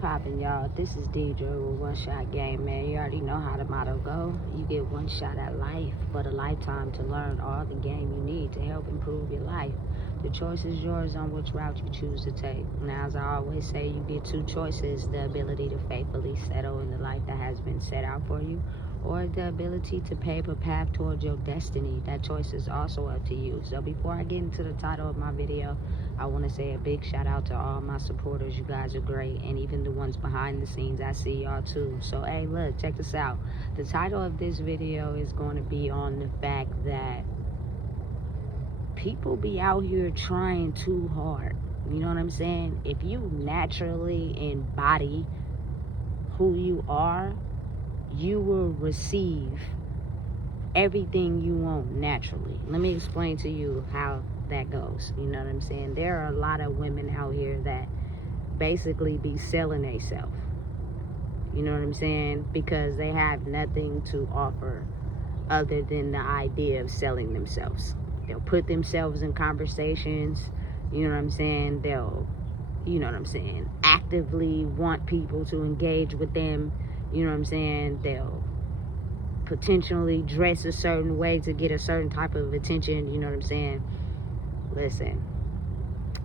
poppin', y'all? This is Deidre with One Shot Game, man. You already know how the motto go. You get one shot at life, but a lifetime to learn all the game you need to help improve your life. The choice is yours on which route you choose to take. Now, as I always say, you get two choices: the ability to faithfully settle in the life that has been set out for you, or the ability to pave a path towards your destiny. That choice is also up to you. So before I get into the title of my video, I want to say a big shout out to all my supporters. You guys are great, and even the ones behind the scenes, I see y'all too. So hey, look, check this out. The title of this video is going to be on the fact that people be out here trying too hard. You know what I'm saying? If you naturally embody who you are, you will receive everything you want naturally. Let me explain to you how that goes. You know what I'm saying? There are a lot of women out here that basically be selling themselves. You know what I'm saying? Because they have nothing to offer other than the idea of selling themselves. They'll put themselves in conversations. You know what I'm saying? They'll, you know what I'm saying, actively want people to engage with them. You know what I'm saying? They'll potentially dress a certain way to get a certain type of attention. You know what I'm saying? Listen,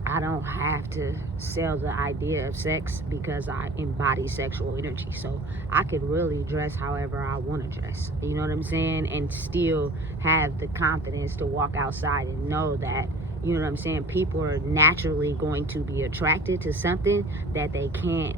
I don't have to sell the idea of sex because I embody sexual energy. So I could really dress however I want to dress. You know what I'm saying? And still have the confidence to walk outside and know that, you know what I'm saying, people are naturally going to be attracted to something that they can't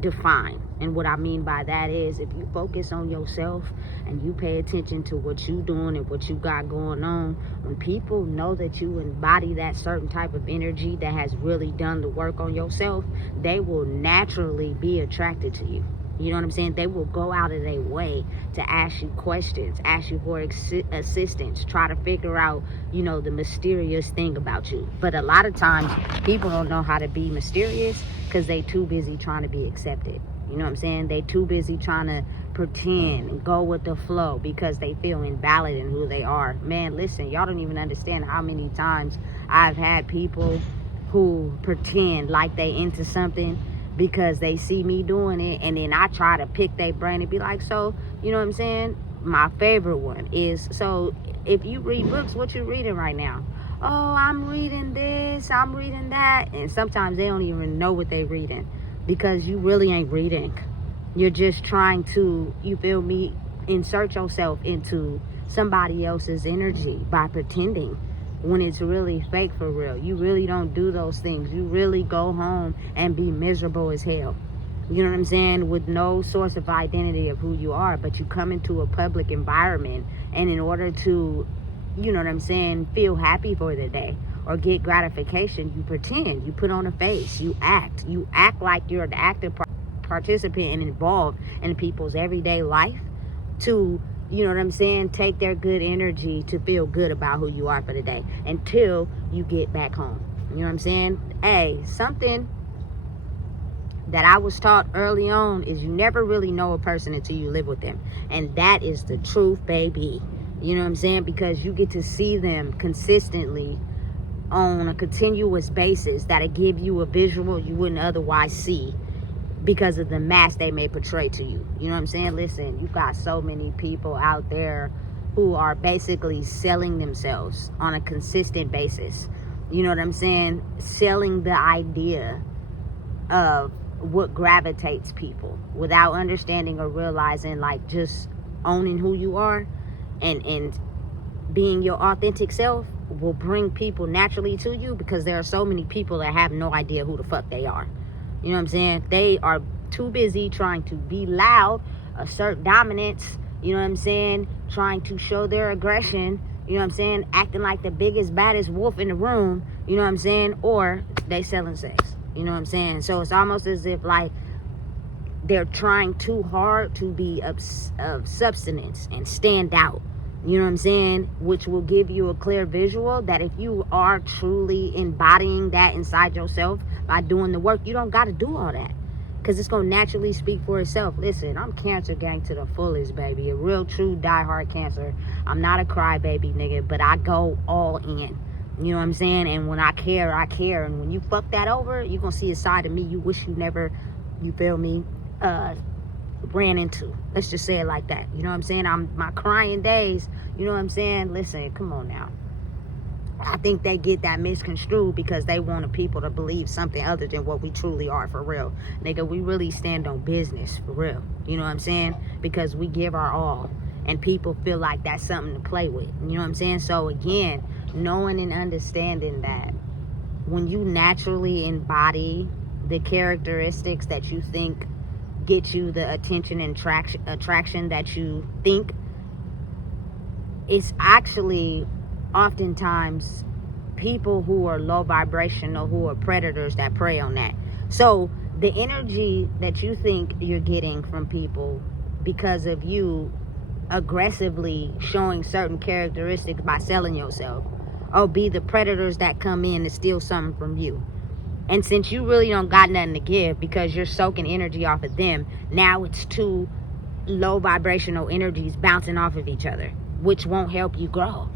define. And what I mean by that is, if you focus on yourself and you pay attention to what you doing and what you got going on, when people know that you embody that certain type of energy that has really done the work on yourself, they will naturally be attracted to you. You know what I'm saying? They will go out of their way to ask you questions, ask you for assistance, try to figure out, you know, the mysterious thing about you. But a lot of times people don't know how to be mysterious because they too busy trying to be accepted. You know what I'm saying? They too busy trying to pretend and go with the flow because they feel invalid in who they are. Man, listen, y'all don't even understand how many times I've had people who pretend like they into something because they see me doing it, and then I try to pick their brain and be like, so, you know what I'm saying? My favorite one is, so if you read books, what you reading right now? Oh, I'm reading this, I'm reading that. And sometimes they don't even know what they're reading because you really ain't reading. You're just trying to, you feel me, insert yourself into somebody else's energy by pretending, when it's really fake for real. You really don't do those things. You really go home and be miserable as hell. You know what I'm saying? With no source of identity of who you are, but you come into a public environment, and in order to, you know what I'm saying, feel happy for the day or get gratification, you pretend, you put on a face, you act like you're an active participant and involved in people's everyday life to, you know what I'm saying, take their good energy to feel good about who you are for the day until you get back home. You know what I'm saying? Hey, something that I was taught early on is you never really know a person until you live with them. And that is the truth, baby. You know what I'm saying? Because you get to see them consistently on a continuous basis that'll give you a visual you wouldn't otherwise see, because of the mask they may portray to you. You know what I'm saying? Listen, you got so many people out there who are basically selling themselves on a consistent basis. You know what I'm saying? Selling the idea of what gravitates people without understanding or realizing, like, just owning who you are and being your authentic self will bring people naturally to you, because there are so many people that have no idea who the fuck they are. You know what I'm saying? They are too busy trying to be loud, assert dominance, you know what I'm saying? Trying to show their aggression, you know what I'm saying? Acting like the biggest, baddest wolf in the room, you know what I'm saying? Or they selling sex, you know what I'm saying? So it's almost as if, like, they're trying too hard to be of substance and stand out. You know what I'm saying? Which will give you a clear visual that if you are truly embodying that inside yourself by doing the work, you don't got to do all that, because it's going to naturally speak for itself. Listen, I'm Cancer gang to the fullest, baby. A real, true, diehard Cancer. I'm not a crybaby, nigga, but I go all in. You know what I'm saying? And when I care, I care. And when you fuck that over, you're going to see a side of me you wish you never you feel me, ran into. Let's just say it like that. You know what I'm saying? My crying days, you know what I'm saying? Listen, come on now. I think they get that misconstrued because they wanted people to believe something other than what we truly are, for real. Nigga, we really stand on business, for real. You know what I'm saying? Because we give our all. And people feel like that's something to play with. You know what I'm saying? So again, knowing and understanding that when you naturally embody the characteristics that you think get you the attention and attraction that you think, it's actually oftentimes people who are low vibrational, who are predators, that prey on that. So the energy that you think you're getting from people because of you aggressively showing certain characteristics by selling yourself, or be the predators that come in to steal something from you. And since you really don't got nothing to give because you're soaking energy off of them, now it's two low vibrational energies bouncing off of each other, which won't help you grow.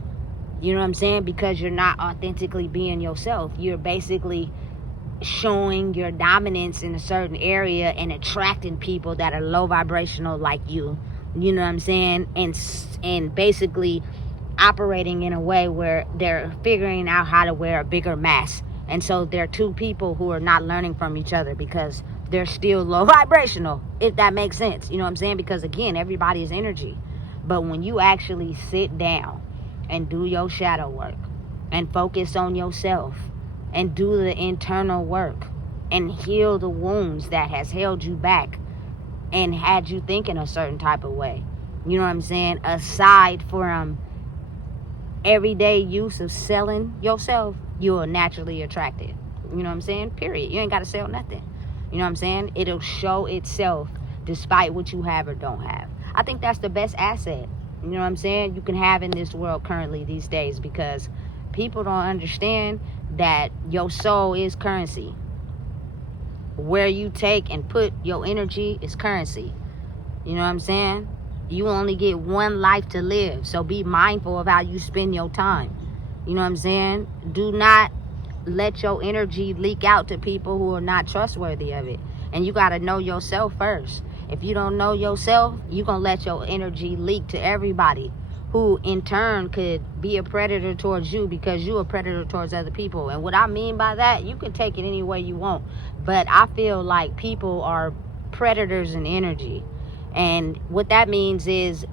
You know what I'm saying? Because you're not authentically being yourself. You're basically showing your dominance in a certain area and attracting people that are low vibrational like you. You know what I'm saying? And basically operating in a way where they're figuring out how to wear a bigger mask. And so they're two people who are not learning from each other because they're still low vibrational, if that makes sense. You know what I'm saying? Because again, everybody is energy. But when you actually sit down and do your shadow work and focus on yourself and do the internal work and heal the wounds that has held you back and had you thinking a certain type of way, you know what I'm saying? Aside from everyday use of selling yourself, you are naturally attracted. You know what I'm saying? Period. You ain't got to sell nothing. You know what I'm saying? It'll show itself despite what you have or don't have. I think that's the best asset, you know what I'm saying, you can have in this world currently these days, because people don't understand that your soul is currency. Where you take and put your energy is currency. You know what I'm saying? You only get one life to live, so be mindful of how you spend your time. You know what I'm saying? Do not let your energy leak out to people who are not trustworthy of it. And you got to know yourself first. If you don't know yourself, you're going to let your energy leak to everybody, who in turn could be a predator towards you because you're a predator towards other people. And what I mean by that, you can take it any way you want, but I feel like people are predators in energy. And what that means is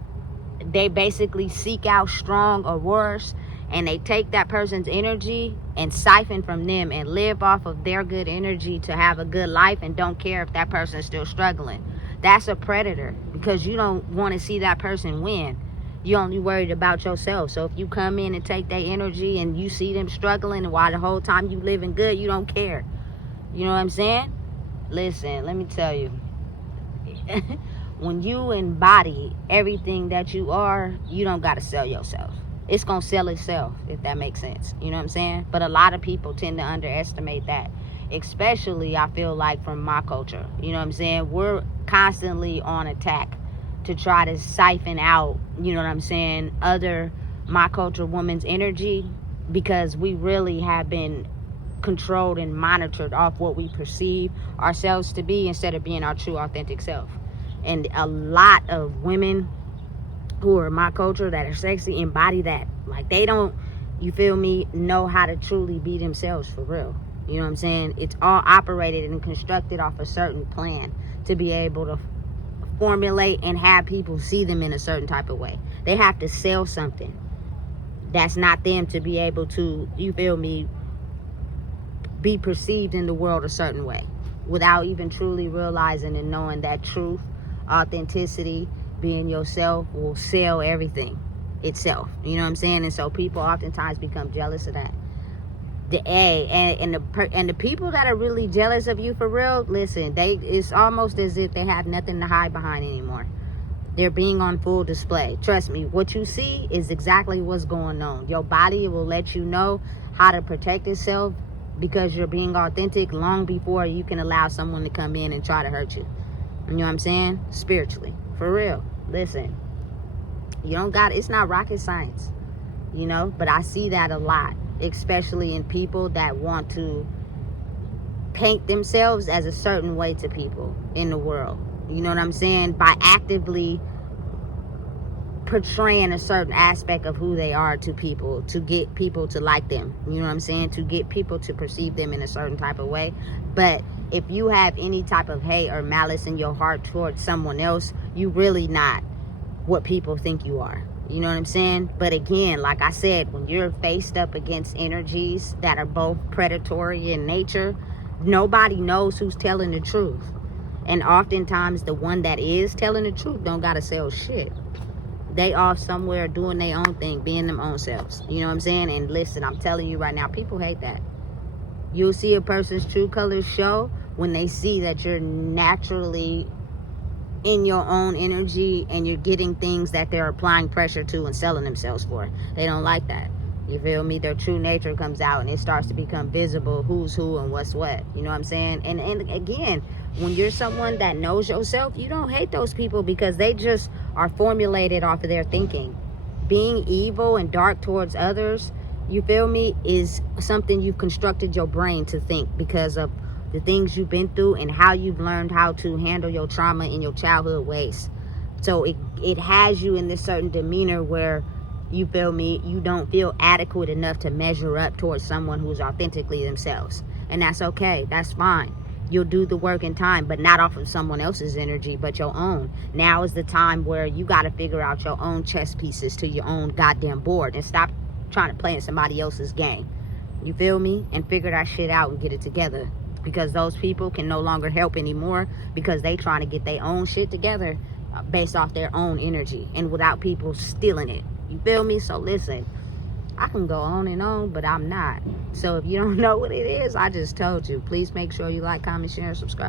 they basically seek out strong or worse, and they take that person's energy and siphon from them and live off of their good energy to have a good life, and don't care if that person is still struggling. That's a predator, because you don't want to see that person win. You're only worried about yourself. So if you come in and take their energy and you see them struggling, and while the whole time you living good, you don't care. You know what I'm saying? Listen, let me tell you. When you embody everything that you are, you don't got to sell yourself. It's going to sell itself, if that makes sense. You know what I'm saying? But a lot of people tend to underestimate that. Especially, I feel like, from my culture. You know what I'm saying? We're constantly on attack to try to siphon out, you know what I'm saying, other my culture women's energy, because we really have been controlled and monitored off what we perceive ourselves to be instead of being our true authentic self. And a lot of women who are my culture that are sexy embody that. Like, they don't, you feel me, know how to truly be themselves for real. You know what I'm saying? It's all operated and constructed off a certain plan to be able to formulate and have people see them in a certain type of way. They have to sell something that's not them to be able to, you feel me, be perceived in the world a certain way, without even truly realizing and knowing that truth, authenticity, being yourself will sell everything itself. You know what I'm saying? And so people oftentimes become jealous of that. And the people that are really jealous of you for real, listen, it's almost as if they have nothing to hide behind anymore. They're being on full display. Trust me, what you see is exactly what's going on. Your body will let you know how to protect itself, because you're being authentic long before you can allow someone to come in and try to hurt you. You know what I'm saying? Spiritually, for real. Listen, it's not rocket science, you know, but I see that a lot, especially in people that want to paint themselves as a certain way to people in the world. You know what I'm saying? By actively portraying a certain aspect of who they are to people, to get people to like them. You know what I'm saying? To get people to perceive them in a certain type of way. But if you have any type of hate or malice in your heart towards someone else, you really not what people think you are. You know what I'm saying? But again, like I said, when you're faced up against energies that are both predatory in nature, nobody knows who's telling the truth. And oftentimes the one that is telling the truth don't gotta sell shit. They off somewhere doing their own thing, being them own selves. You know what I'm saying? And listen, I'm telling you right now, people hate that. You'll see a person's true colors show when they see that you're naturally in your own energy and you're getting things that they're applying pressure to and selling themselves for. They don't like that. You feel me? Their true nature comes out and it starts to become visible who's who and what's what. You know what I'm saying? And again, when you're someone that knows yourself, you don't hate those people because they just are formulated off of their thinking. Being evil and dark towards others, you feel me, is something you've constructed your brain to think because of the things you've been through and how you've learned how to handle your trauma in your childhood ways. So it has you in this certain demeanor where, you feel me, you don't feel adequate enough to measure up towards someone who's authentically themselves. And that's okay. That's fine. You'll do the work in time, but not off of someone else's energy, but your own. Now is the time where you got to figure out your own chess pieces to your own goddamn board and stop trying to play in somebody else's game. You feel me? And figure that shit out and get it together. Because those people can no longer help anymore because they trying to get their own shit together based off their own energy and without people stealing it. You feel me? So listen, I can go on and on, but I'm not. So if you don't know what it is, I just told you. Please make sure you like, comment, share, and subscribe.